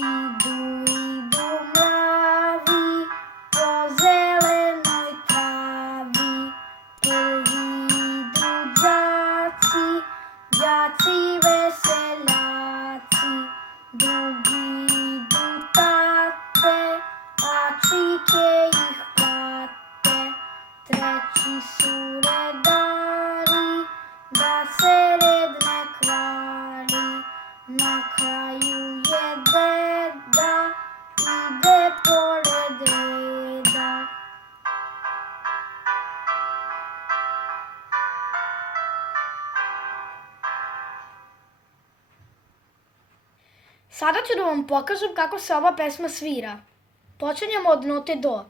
idu mravi po zelenoj travi. Prvi idu đaci, đaci veseljaci. Drugi idu tate, a čike ih prate. Treći su redari, da se red ne kvari. Na kraju je deda, ide pored reda. Sada ću da vam pokažem kako se ova pesma svira. Počinjemo od note do.